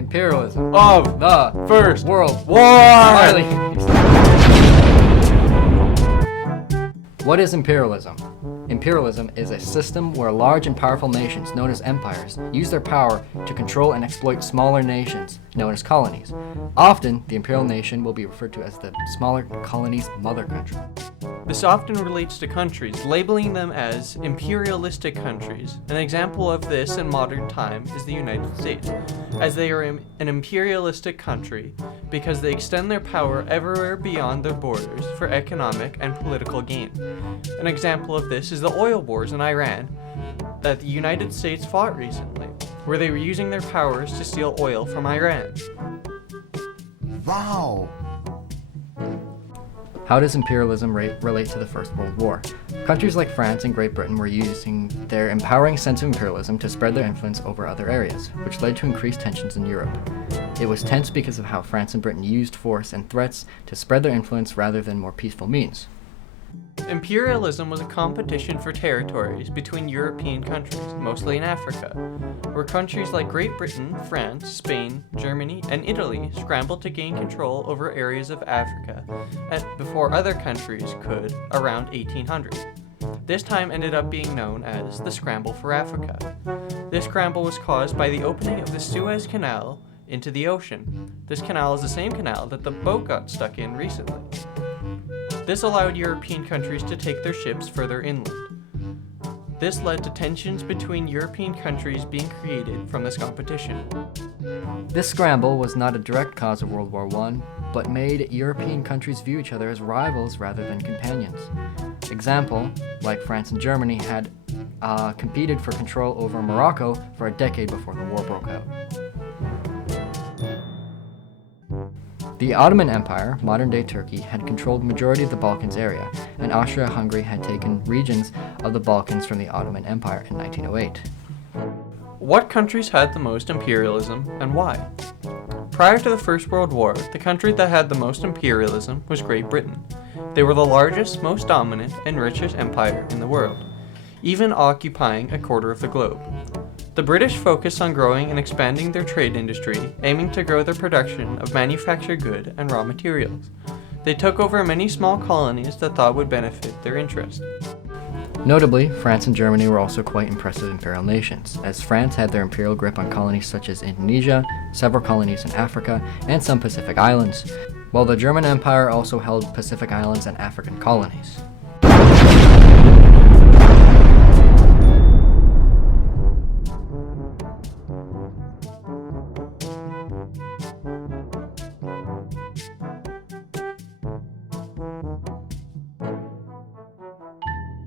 Imperialism of the First World War. Harley. What is imperialism? Imperialism is a system where large and powerful nations, known as empires, use their power to control and exploit smaller nations, known as colonies. Often, the imperial nation will be referred to as the smaller colony's mother country. This often relates to countries, labeling them as imperialistic countries. An example of this in modern time is the United States, as they are an imperialistic country because they extend their power everywhere beyond their borders for economic and political gain. An example of this is the oil wars in Iran that the United States fought recently, where they were using their powers to steal oil from Iran. Wow! How does imperialism relate to the First World War? Countries like France and Great Britain were using their empowering sense of imperialism to spread their influence over other areas, which led to increased tensions in Europe. It was tense because of how France and Britain used force and threats to spread their influence rather than more peaceful means. Imperialism was a competition for territories between European countries, mostly in Africa, where countries like Great Britain, France, Spain, Germany, and Italy scrambled to gain control over areas of Africa before other countries could around 1800. This time ended up being known as the Scramble for Africa. This scramble was caused by the opening of the Suez Canal into the ocean. This canal is the same canal that the boat got stuck in recently. This allowed European countries to take their ships further inland. This led to tensions between European countries being created from this competition. This scramble was not a direct cause of World War I, but made European countries view each other as rivals rather than companions. Example, like France and Germany had competed for control over Morocco for a decade before the war broke out. The Ottoman Empire, modern-day Turkey, had controlled the majority of the Balkans area, and Austria-Hungary had taken regions of the Balkans from the Ottoman Empire in 1908. What countries had the most imperialism and why? Prior to the First World War, the country that had the most imperialism was Great Britain. They were the largest, most dominant, and richest empire in the world, even occupying a quarter of the globe. The British focused on growing and expanding their trade industry, aiming to grow their production of manufactured goods and raw materials. They took over many small colonies that thought would benefit their interest. Notably, France and Germany were also quite impressive imperial nations, as France had their imperial grip on colonies such as Indonesia, several colonies in Africa, and some Pacific islands, while the German Empire also held Pacific islands and African colonies.